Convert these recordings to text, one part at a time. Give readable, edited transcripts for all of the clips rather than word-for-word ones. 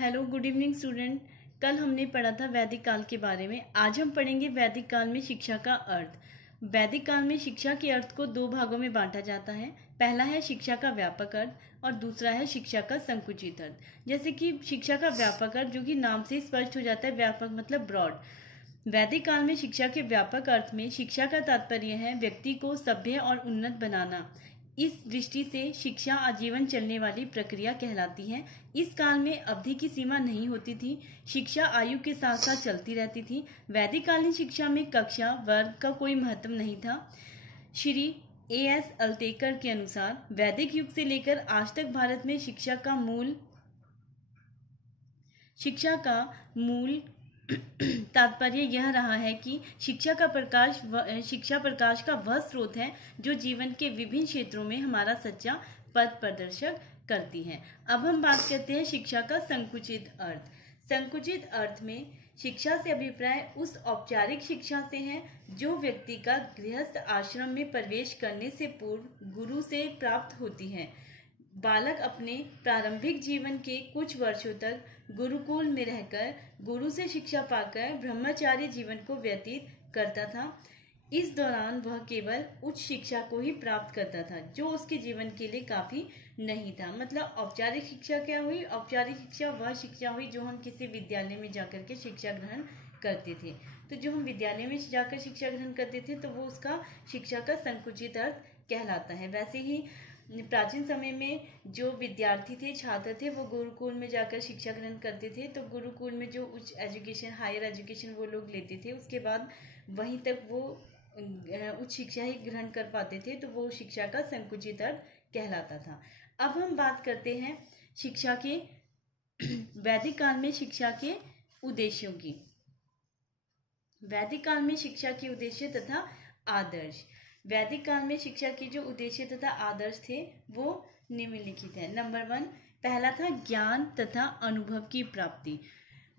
Hello good evening student. कल हमने पढ़ा था वैदिक काल के बारे में। आज हम पढ़ेंगे वैदिक काल में शिक्षा का अर्थ। वैदिक काल में शिक्षा के अर्थ को दो भागों में बांटा जाता है। पहला है शिक्षा का व्यापक अर्थ और दूसरा है शिक्षा का संकुचित अर्थ। जैसे कि शिक्षा का व्यापक अर्थ, जो कि नाम से स्पष्ट हो जाता है, व्यापक मतलब ब्रॉड। वैदिक काल में शिक्षा के व्यापक अर्थ में शिक्षा का तात्पर्य है व्यक्ति को सभ्य और उन्नत बनाना। इस दृष्टि से शिक्षा आजीवन चलने वाली प्रक्रिया कहलाती है। इस काल में अवधि की सीमा नहीं होती थी। शिक्षा आयु के साथ साथ चलती रहती थी। वैदिक कालीन शिक्षा में कक्षा वर्ग का कोई महत्व नहीं था। श्री A.S. अल्तेकर के अनुसार वैदिक युग से लेकर आज तक भारत में शिक्षा का मूल तात्पर्य यह रहा है कि शिक्षा प्रकाश का वह स्रोत है जो जीवन के विभिन्न क्षेत्रों में हमारा सच्चा पथ प्रदर्शक करती है। अब हम बात करते हैं शिक्षा का संकुचित अर्थ। संकुचित अर्थ में शिक्षा से अभिप्राय उस औपचारिक शिक्षा से है जो व्यक्ति का गृहस्थ आश्रम में प्रवेश करने से पूर्व गुरु से प्राप्त होती है। बालक अपने प्रारंभिक जीवन के कुछ वर्षों तक गुरुकुल में रहकर गुरु से शिक्षा पाकर ब्रह्मचार्य जीवन को व्यतीत करता था। इस दौरान वह केवल उच्च शिक्षा को ही प्राप्त करता था, जो उसके जीवन के लिए काफी नहीं था। मतलब औपचारिक शिक्षा क्या हुई? औपचारिक शिक्षा वह शिक्षा हुई जो हम किसी विद्यालय में जाकर के शिक्षा ग्रहण करते थे। तो जो हम विद्यालय में जाकर शिक्षा ग्रहण करते थे तो वो उसका शिक्षा का संकुचित अर्थ कहलाता है। वैसे ही प्राचीन समय में जो विद्यार्थी थे, छात्र थे, वो गुरुकुल में जाकर शिक्षा ग्रहण करते थे। तो गुरुकुल में जो उच्च एजुकेशन, हायर एजुकेशन वो लोग लेते थे, उसके बाद वहीं तक वो उच्च शिक्षा ही ग्रहण कर पाते थे। तो वो शिक्षा का संकुचित अर्थ कहलाता था। अब हम बात करते हैं शिक्षा के वैदिक काल में शिक्षा के उद्देश्यों की। वैदिक काल में शिक्षा के उद्देश्य तथा आदर्श। वैदिक काल में शिक्षा के जो उद्देश्य तथा आदर्श थे वो निम्नलिखित है। नंबर 1, पहला था ज्ञान तथा अनुभव की प्राप्ति।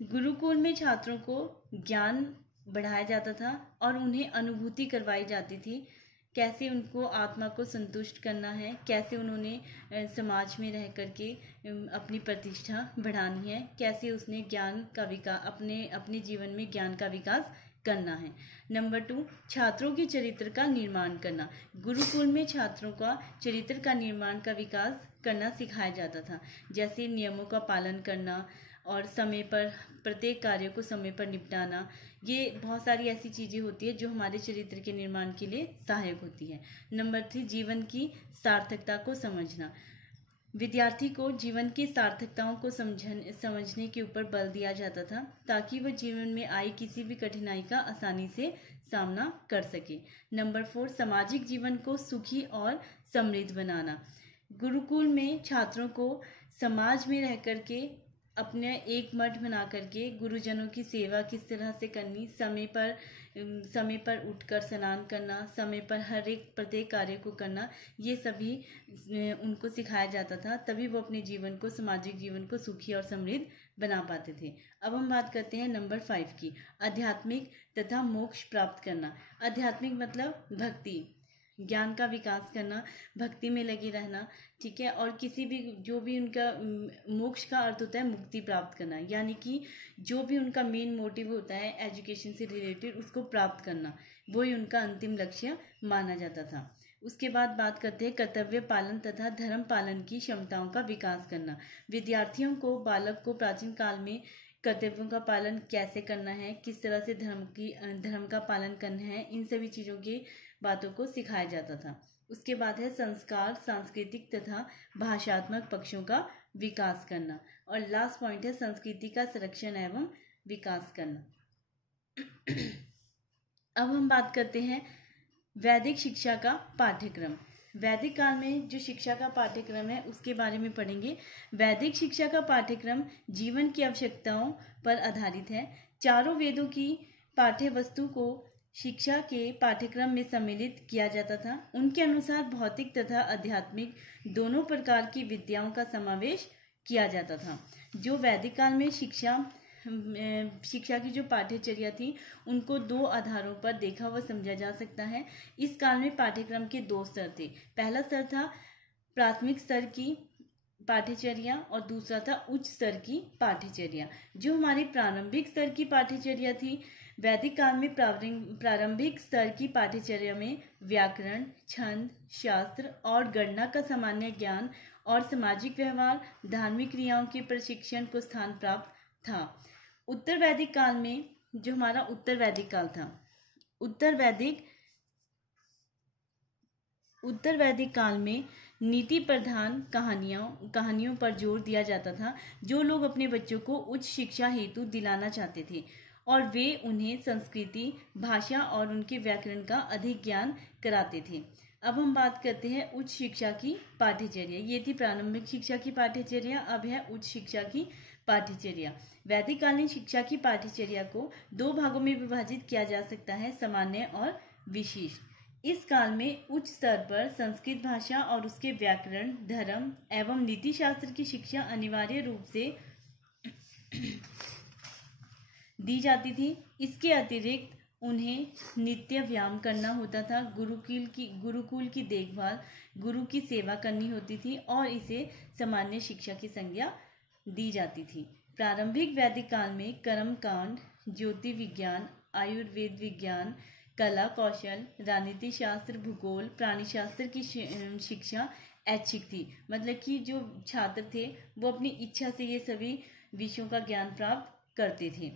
गुरुकुल में छात्रों को ज्ञान बढ़ाया जाता था और उन्हें अनुभूति करवाई जाती थी। कैसे उनको आत्मा को संतुष्ट करना है, कैसे उन्होंने समाज में रह करके अपनी प्रतिष्ठा बढ़ानी है, कैसे उसने ज्ञान का विकास अपने जीवन में ज्ञान का विकास करना है। नंबर 2, छात्रों के चरित्र का निर्माण करना। गुरुकुल में छात्रों का चरित्र का निर्माण का विकास करना सिखाया जाता था। जैसे नियमों का पालन करना और समय पर प्रत्येक कार्य को समय पर निपटाना। ये बहुत सारी ऐसी चीजें होती है जो हमारे चरित्र के निर्माण के लिए सहायक होती है। नंबर 3, जीवन की सार्थकता को समझना। विद्यार्थी को जीवन की सार्थकताओं को समझने के ऊपर बल दिया जाता था ताकि वह जीवन में आई किसी भी कठिनाई का आसानी से सामना कर सके। नंबर 4, सामाजिक जीवन को सुखी और समृद्ध बनाना। गुरुकुल में छात्रों को समाज में रह करके अपने एक मठ बना करके गुरुजनों की सेवा किस तरह से करनी, समय पर उठकर स्नान करना, समय पर हर एक प्रत्येक कार्य को करना, ये सभी उनको सिखाया जाता था। तभी वो अपने जीवन को, सामाजिक जीवन को सुखी और समृद्ध बना पाते थे। अब हम बात करते हैं नंबर 5 की, आध्यात्मिक तथा मोक्ष प्राप्त करना। आध्यात्मिक मतलब भक्ति, ज्ञान का विकास करना, भक्ति में लगे रहना, ठीक है। और किसी भी जो भी उनका मोक्ष का अर्थ होता है मुक्ति प्राप्त करना, यानी कि जो भी उनका मेन मोटिव होता है एजुकेशन से रिलेटेड, उसको प्राप्त करना, वही उनका अंतिम लक्ष्य माना जाता था। उसके बाद बात करते हैं कर्तव्य पालन तथा धर्म पालन की क्षमताओं का विकास करना। विद्यार्थियों को, बालक को प्राचीन काल में कर्तव्यों का पालन कैसे करना है, किस तरह से धर्म का पालन करना है, इन सभी चीज़ों की बातों को सिखाया जाता था। उसके बाद है संस्कार, सांस्कृतिक तथा भाषात्मक पक्षों का विकास करना। और लास्ट पॉइंट है संस्कृति का संरक्षण एवं विकास करना। अब हम बात करते हैं वैदिक शिक्षा का पाठ्यक्रम। वैदिक काल में जो शिक्षा का पाठ्यक्रम है उसके बारे में पढ़ेंगे। वैदिक शिक्षा का पाठ्यक्रम जीवन की आवश्यकताओं पर आधारित है। चारों वेदों की पाठ्य वस्तु को शिक्षा के पाठ्यक्रम में सम्मिलित किया जाता था। उनके अनुसार भौतिक तथा आध्यात्मिक दोनों प्रकार की विद्याओं का समावेश किया जाता था। जो वैदिक काल में शिक्षा की जो पाठ्यचर्या थी उनको 2 आधारों पर देखा व समझा जा सकता है। इस काल में पाठ्यक्रम के 2 स्तर थे। पहला स्तर था प्राथमिक स्तर की पाठ्यचर्या और दूसरा था उच्च स्तर की पाठ्यचर्या। जो हमारी प्रारंभिक स्तर की पाठ्यचर्या थी, वैदिक काल में प्रारंभिक स्तर की पाठ्यचर्या में व्याकरण, छंद, शास्त्र और गणना का सामान्य ज्ञान और सामाजिक व्यवहार, धार्मिक क्रियाओं के प्रशिक्षण को स्थान प्राप्त था। उत्तर वैदिक काल में, जो हमारा उत्तर वैदिक काल था, उत्तर वैदिक काल में नीति प्रधान कहानियों पर जोर दिया जाता था। जो लोग अपने बच्चों को उच्च शिक्षा हेतु दिलाना चाहते थे और वे उन्हें संस्कृति, भाषा और उनके व्याकरण का अधिक ज्ञान कराते थे। अब हम बात करते हैं उच्च शिक्षा की पाठ्यचर्या। ये थी प्रारंभिक शिक्षा की पाठ्यचर्या, अब है उच्च शिक्षा की पाठ्यचर्या। वैदिक कालीन शिक्षा की पाठ्यचर्या को दो भागों में विभाजित किया जा सकता है, सामान्य और विशिष्ट। इस काल में उच्च स्तर पर संस्कृत भाषा और उसके व्याकरण, धर्म एवं नीति शास्त्र की शिक्षा अनिवार्य रूप से दी जाती थी। इसके अतिरिक्त उन्हें नित्य व्यायाम करना होता था, गुरुकुल की देखभाल, गुरु की सेवा करनी होती थी और इसे सामान्य शिक्षा की संज्ञा दी जाती थी। प्रारंभिक वैदिक काल में कर्मकांड, ज्योति विज्ञान, आयुर्वेद विज्ञान, कला कौशल, राजनीति शास्त्र, भूगोल, प्राणी शास्त्र की शिक्षा ऐच्छिक थी। मतलब कि जो छात्र थे वो अपनी इच्छा से ये सभी विषयों का ज्ञान प्राप्त करते थे।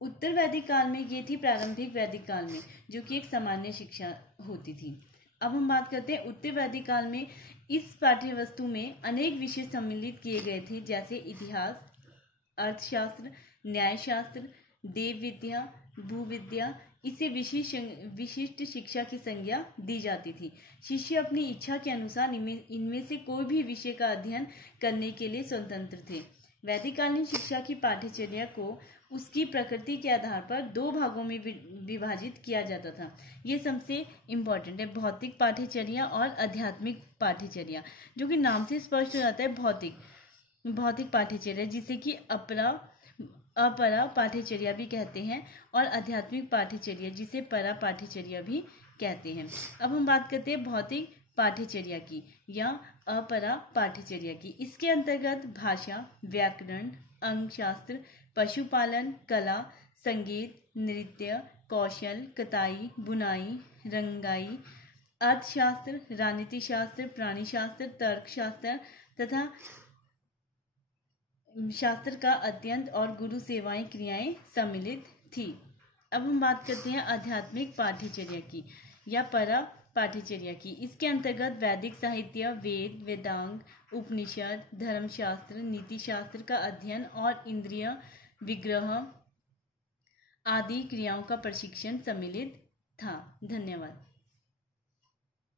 उत्तर वैदिक काल में ये थी प्रारंभिक वैदिक काल में, जो कि एक सामान्य शिक्षा होती थी। अब हम बात करते हैं उत्तर वैदिक काल में। इस पाठ्य वस्तु में अनेक विषय सम्मिलित किए गए थे, जैसे इतिहास, अर्थशास्त्र, न्यायशास्त्र, देव विद्या, भूविद्या। इसे विशिष्ट शिक्षा की संज्ञा दी जाती थी। शिष्य अपनी इच्छा के अनुसार इनमें से कोई भी विषय का अध्ययन करने के लिए स्वतंत्र थे। वैदिक कालीन शिक्षा की पाठ्यचर्या को उसकी प्रकृति के आधार पर दो भागों में विभाजित किया जाता था। ये सबसे इम्पोर्टेंट है, भौतिक पाठ्यचर्या और आध्यात्मिक पाठ्यचर्या। जो कि नाम से स्पष्ट हो जाता है, भौतिक पाठ्यचर्या, जिसे कि अपरा पाठ्यचर्या भी कहते हैं, और आध्यात्मिक पाठ्यचर्या जिसे परा पाठ्यचर्या भी कहते हैं। अब हम बात करते हैं भौतिक पाठ्यचर्या की या अपरा पाठ्यचर्या की। इसके अंतर्गत भाषा, व्याकरण, अंकशास्त्र, पशुपालन, कला, संगीत, नृत्य, कौशल, कताई, बुनाई, रंगाई, अर्थशास्त्र, राजनीति शास्त्र, प्राणी शास्त्र, तर्कशास्त्र तथा शास्त्र का अध्ययन और गुरु सेवाएं क्रियाएं सम्मिलित थी। अब हम बात करते हैं आध्यात्मिक पाठ्यचर्या की या परा पाठ्यचर्या की। इसके अंतर्गत वैदिक साहित्य, वेद, वेदांग, उपनिषद, धर्मशास्त्र, नीति शास्त्र का अध्ययन और इंद्रिय विग्रह आदि क्रियाओं का प्रशिक्षण सम्मिलित था। धन्यवाद।